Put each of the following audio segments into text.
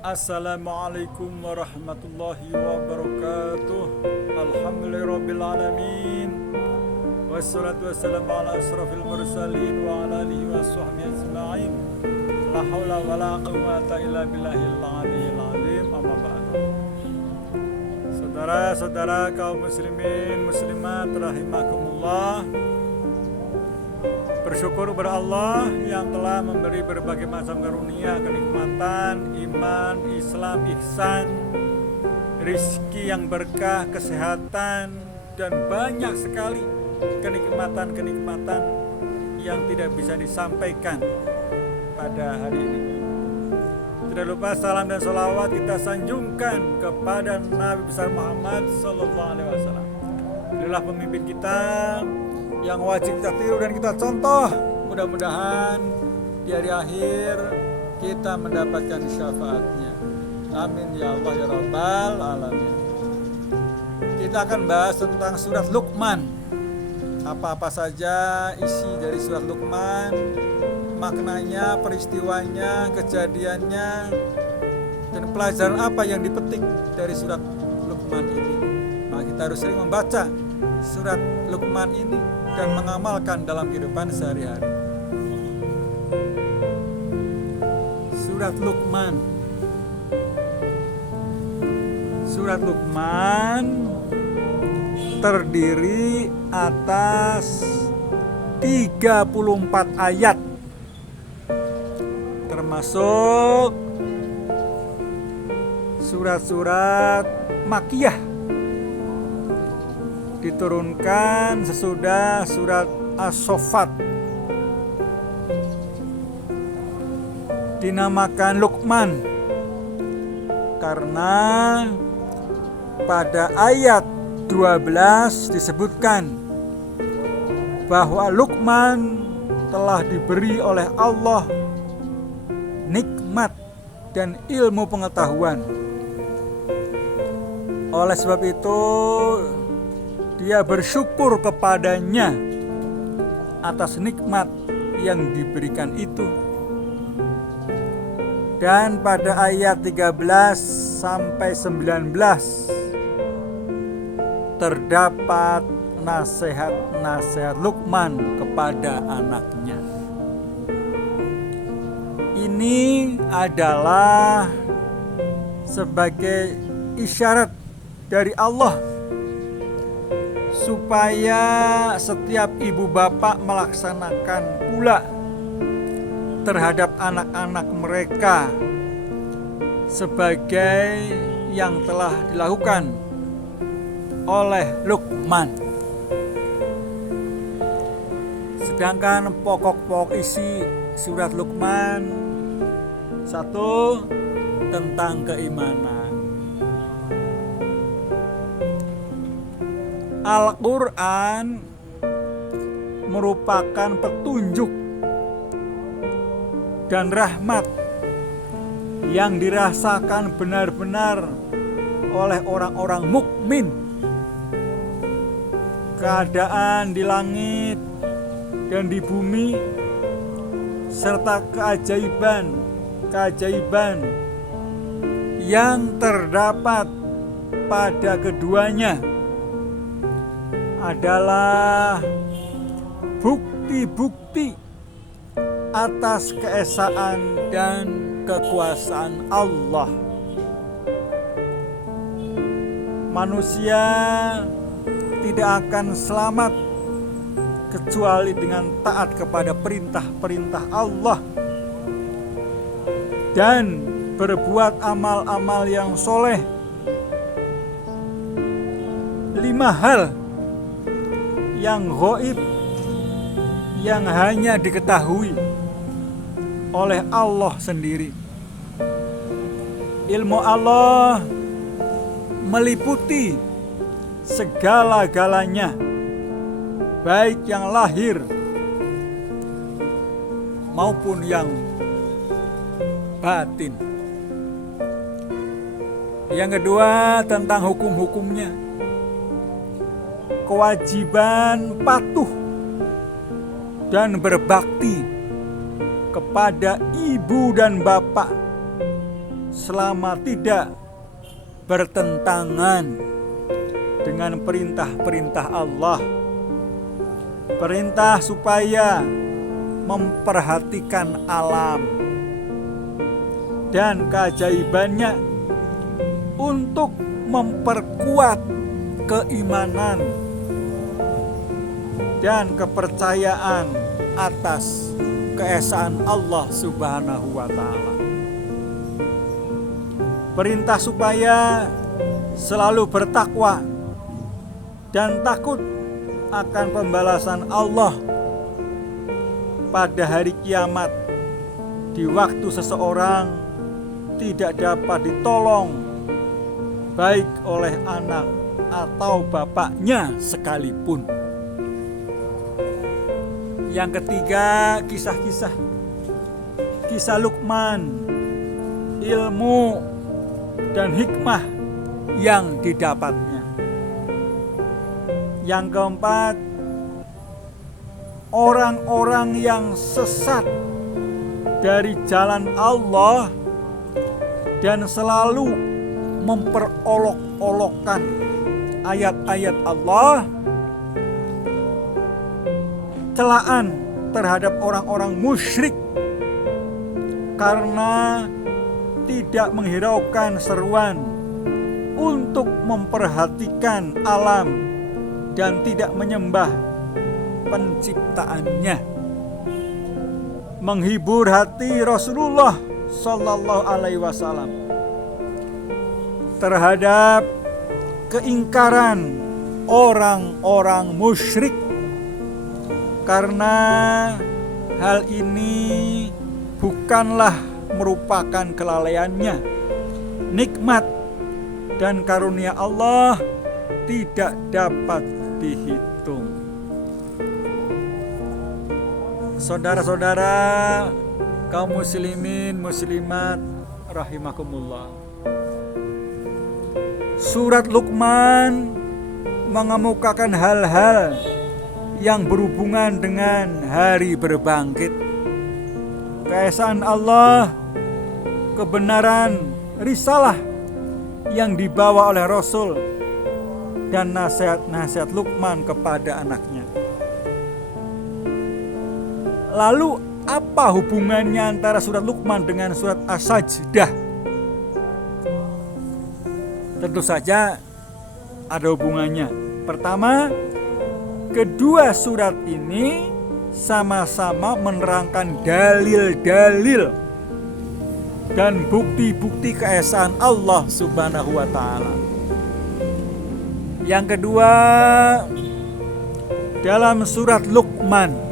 Assalamualaikum warahmatullahi wabarakatuh. Alhamdulillahirrabbilalamin. Wassalatu wassalamu ala asrafil mursalin wa ala alihi wa sahbihi ajma'in. La hawla wa la quwwata illa billahil aliyyil azim. Amma ba'du. Saudara-saudara kaum muslimin muslimat rahimakumullah, bersyukur kepada Allah yang telah memberi berbagai macam karunia, kenikmatan, iman, Islam, ihsan, rizki yang berkah, kesehatan, dan banyak sekali kenikmatan-kenikmatan yang tidak bisa disampaikan pada hari ini. Tidak lupa salam dan sholawat kita sanjungkan kepada Nabi besar Muhammad Sallallahu Alaihi Wasallam. Beliaulah pemimpin kita yang wajib kita tiru dan kita contoh. Mudah-mudahan di hari akhir kita mendapatkan syafaatnya. Amin ya Allah ya Rabbal Alamin. Kita akan bahas tentang surat Luqman. Apa-apa saja isi dari surat Luqman, maknanya, peristiwanya, kejadiannya, dan pelajaran apa yang dipetik dari surat Luqman ini. Nah, kita harus sering membaca surat Luqman ini dan mengamalkan dalam kehidupan sehari-hari. Surat Luqman. Surat Luqman terdiri atas 34 ayat, termasuk surat-surat Makkiyah, diturunkan sesudah surat As-Saffat. Dinamakan Luqman karena pada ayat 12 disebutkan bahwa Luqman telah diberi oleh Allah nikmat dan ilmu pengetahuan. Oleh sebab itu dia bersyukur kepadanya atas nikmat yang diberikan itu. Dan pada ayat 13 sampai 19 terdapat nasihat-nasihat Luqman kepada anaknya. Ini adalah sebagai isyarat dari Allah supaya setiap ibu bapak melaksanakan pula terhadap anak-anak mereka sebagai yang telah dilakukan oleh Luqman. Sedangkan pokok-pokok isi surat Luqman: 1. Tentang keimanan. Al-Quran merupakan petunjuk dan rahmat yang dirasakan benar-benar oleh orang-orang mukmin. Keadaan di langit dan di bumi serta keajaiban yang terdapat pada keduanya adalah bukti-bukti atas keesaan dan kekuasaan Allah. Manusia tidak akan selamat kecuali dengan taat kepada perintah-perintah Allah dan berbuat amal-amal yang soleh. 5 hal yang ghaib, yang hanya diketahui oleh Allah sendiri. Ilmu Allah meliputi segala-galanya, baik yang lahir maupun yang batin. Yang kedua, tentang hukum-hukumnya. Kewajiban patuh dan berbakti kepada ibu dan bapak selama tidak bertentangan dengan perintah-perintah Allah. Perintah supaya memperhatikan alam dan keajaibannya untuk memperkuat keimanan dan kepercayaan atas keesaan Allah Subhanahu wa Ta'ala. Perintah supaya selalu bertakwa dan takut akan pembalasan Allah pada hari kiamat, di waktu seseorang tidak dapat ditolong baik oleh anak atau bapaknya sekalipun. Yang ketiga, kisah Luqman, ilmu dan hikmah yang didapatnya. Yang keempat, orang-orang yang sesat dari jalan Allah dan selalu memperolok-olokkan ayat-ayat Allah, celaan terhadap orang-orang musyrik karena tidak menghiraukan seruan untuk memperhatikan alam dan tidak menyembah penciptaannya. Menghibur hati Rasulullah Sallallahu Alaihi Wasallam terhadap keingkaran orang-orang musyrik, karena hal ini bukanlah merupakan kelalaiannya. Nikmat dan karunia Allah tidak dapat dihitung. Saudara-saudara kaum muslimin muslimat rahimakumullah, surat Luqman mengemukakan hal-hal yang berhubungan dengan hari berbangkit, keesaan Allah, kebenaran risalah yang dibawa oleh Rasul, dan nasihat-nasihat Luqman kepada anaknya. Lalu apa hubungannya antara surat Luqman dengan surat As-Sajdah? Tentu saja ada hubungannya. Pertama, kedua surat ini sama-sama menerangkan dalil-dalil dan bukti-bukti keesaan Allah Subhanahu wa Ta'ala. Yang kedua, dalam surat Luqman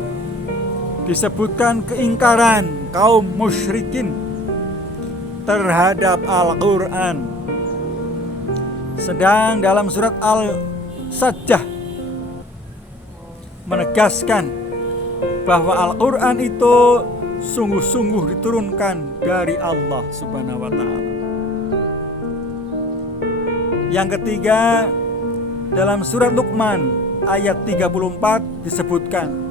disebutkan keingkaran kaum musyrikin terhadap Al-Quran. Sedang dalam surat Al-Sajdah menegaskan bahwa Al-Quran itu sungguh-sungguh diturunkan dari Allah Subhanahu wa Ta'ala. Yang ketiga, dalam surat Luqman ayat 34 disebutkan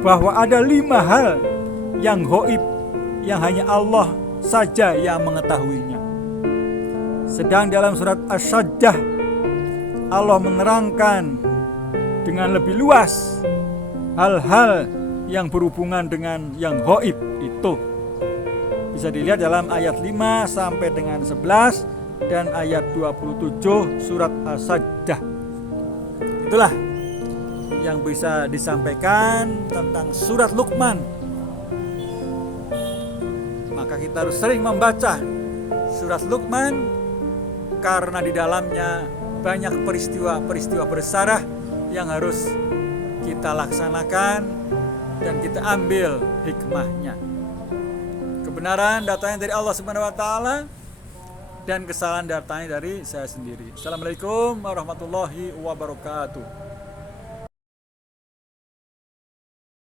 bahwa ada 5 hal yang ghaib, yang hanya Allah saja yang mengetahuinya. Sedang dalam surat As-Sajdah Allah menerangkan dengan lebih luas hal-hal yang berhubungan dengan yang ghaib itu. Bisa dilihat dalam ayat 5 sampai dengan 11 dan ayat 27 surat As-Sajdah. Itulah yang bisa disampaikan tentang surat Luqman. Maka kita harus sering membaca surat Luqman, karena di dalamnya banyak peristiwa-peristiwa bersejarah yang harus kita laksanakan dan kita ambil hikmahnya. Kebenaran datangnya dari Allah Subhanahu wa Ta'ala dan kesalahan datangnya dari saya sendiri. Assalamualaikum warahmatullahi wabarakatuh.